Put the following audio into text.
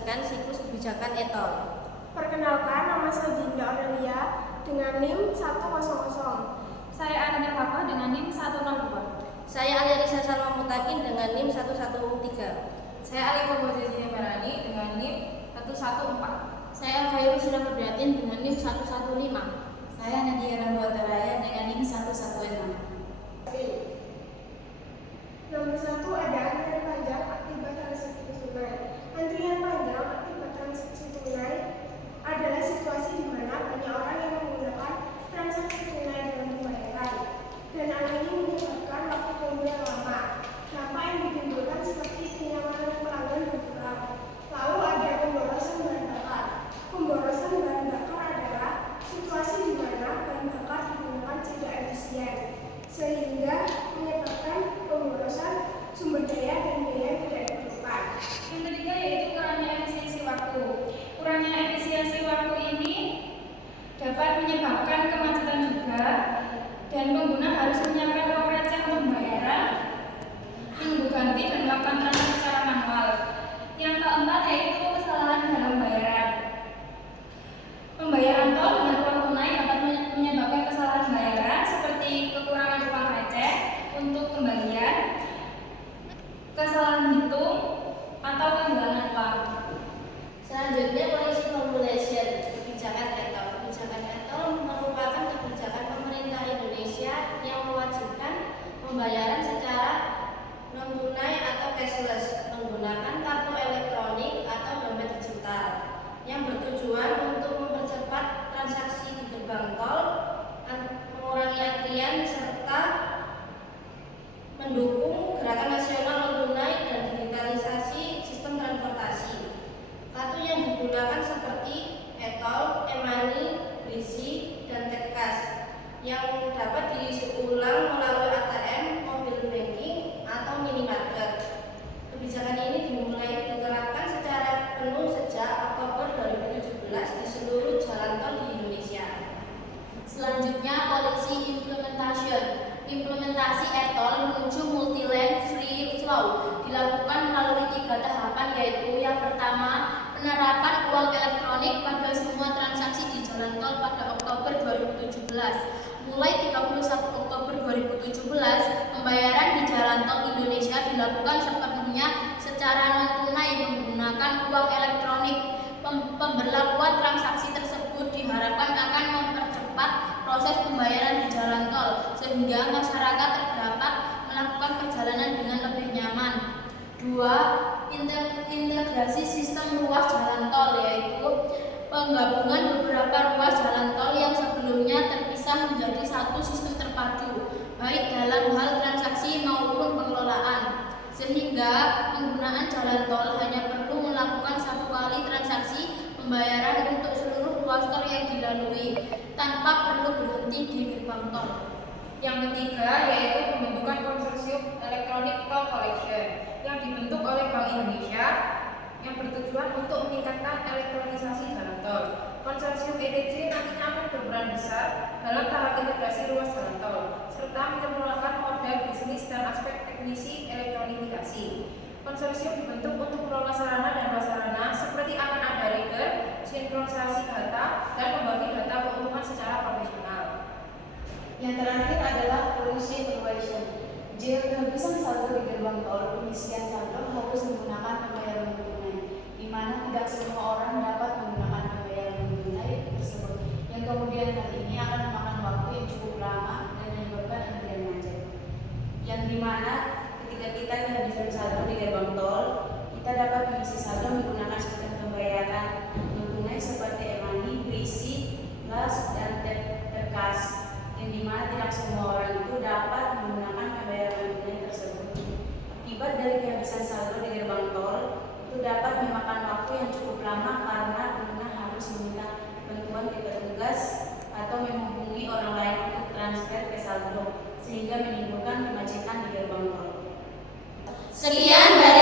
menyaksikan siklus kebijakan e-tol. Perkenalkan, nama saya Dinda Aurelia dengan NIM 100. Saya Ananda Papa dengan NIM 102. Saya Alirisa Salma Mutakin dengan NIM 113. Saya Ali Purwojaya Merani dengan NIM 114. Saya Khairu Sirafabiatin dengan NIM 115. Saya Nadia Rambuataraya dengan NIM 116. Nomor 1 ada antrian panjang akibat transaksi tunai. Antrian panjang akibat transaksi tunai adalah situasi di mana banyak orang yang menggunakan transaksi tunai dalam pembayaran, dan hal ini menyebabkan waktu tunggu yang lama. Dampak yang ditimbulkan seperti kenyamanan pelanggan berkurang. Lalu ada pemborosan bahan bakar. Pemborosan bahan bakar adalah situasi di mana bahan bakar digunakan tidak efisien, sehingga menyebabkan pemborosan sumber daya dan biaya tidak diperlukan. Yang ketiga yaitu kurangnya efisiensi waktu. Kurangnya efisiensi waktu ini dapat menyebabkan kemacetan juga, dan pengguna harus menyiapkan uang receh untuk pembayaran, menunggu ganti, dan melakukan transaksi secara manual. Yang keempat yaitu kesalahan dalam pembayaran. Pembayaran tol dengan uang tunai dapat menyebabkan kesalahan pembayaran seperti kekurangan uang receh untuk kembalian, kesalahan hitung, atau kehilangan uang. Selanjutnya, policy formulation kebijakan e-tol. Kebijakan e-tol merupakan kebijakan pemerintah Indonesia yang mewajibkan pembayaran secara non-tunai atau cashless menggunakan kartu elektronik atau dompet digital, yang bertujuan untuk mempercepat transaksi di gerbang tol, mengurangi antrian, serta mendukung gerakan nasional non-tunai dan digitalisasi sistem transportasi. Kartu yang digunakan seperti e-tol, e-money, BRISI, dan TEKCAS yang dapat diisi ulang melalui ATM, mobil banking, atau minimarket. Kebijakan ini dimulai diterapkan secara penuh sejak Oktober 2017 di seluruh jalan tol di Indonesia. Selanjutnya, policy implementation. Implementasi e-tol menuju multi-lane free flow dilakukan melalui 3 tahapan, yaitu yang pertama, penerapan uang elektronik pada semua transaksi di jalan tol pada Oktober 2017. Mulai 31 Oktober 2017, pembayaran di jalan tol Indonesia dilakukan sepenuhnya secara non-tunai menggunakan uang elektronik. Pemberlakuan transaksi tersebut diharapkan akan mempercepat proses pembayaran di jalan tol, sehingga masyarakat terdapat melakukan perjalanan dengan lebih nyaman. 2. Integrasi sistem ruas jalan tol, yaitu penggabungan beberapa ruas jalan tol yang sebelumnya terpisah menjadi satu sistem terpadu, baik dalam hal transaksi maupun pengelolaan, sehingga penggunaan jalan tol hanya perlu melakukan satu kali transaksi pembayaran untuk seluruh ruas tol yang dilalui, tanpa perlu berhenti di gerbang tol. Yang ketiga yaitu pembentukan konsorsium elektronik toll collection yang dibentuk oleh Bank Indonesia yang bertujuan untuk meningkatkan elektronisasi jalan tol. Konsorsium ETC nantinya akan berperan besar dalam tahap integrasi ruas jalan tol, serta menyempurnakan model bisnis dan aspek teknisi elektronifikasi. Konsorsium dibentuk untuk mengelola sarana dan prasarana seperti akan ada reader, sinkronisasi data, dan membagi data keuntungan secara profesional. Yang terakhir adalah policy evaluation. Jika kehabisan saldo di gerbang tol, pengisian saldo harus menggunakan pembayaran non-tunai, di mana tidak semua orang dapat menggunakan pembayaran non-tunai tersebut, yang kemudian hal ini akan memakan waktu yang cukup lama dan menyebabkan antrian macet. Yang dimana ketika kita kehabisan saldo di gerbang tol, kita dapat mengisi saldo menggunakan sistem pembayaran non-tunai seperti e-money, BRISI, LAS, dan TEKCAS, yang dimana tidak semua orang itu dapat menggunakan pembayaran tunai tersebut. Akibat dari kehabisan saldo di gerbang tol itu dapat memakan waktu yang cukup lama karena pengguna harus meminta bantuan ke petugas atau menghubungi orang lain untuk transfer ke saldo, sehingga menimbulkan kemacetan di gerbang tol. Sekian dari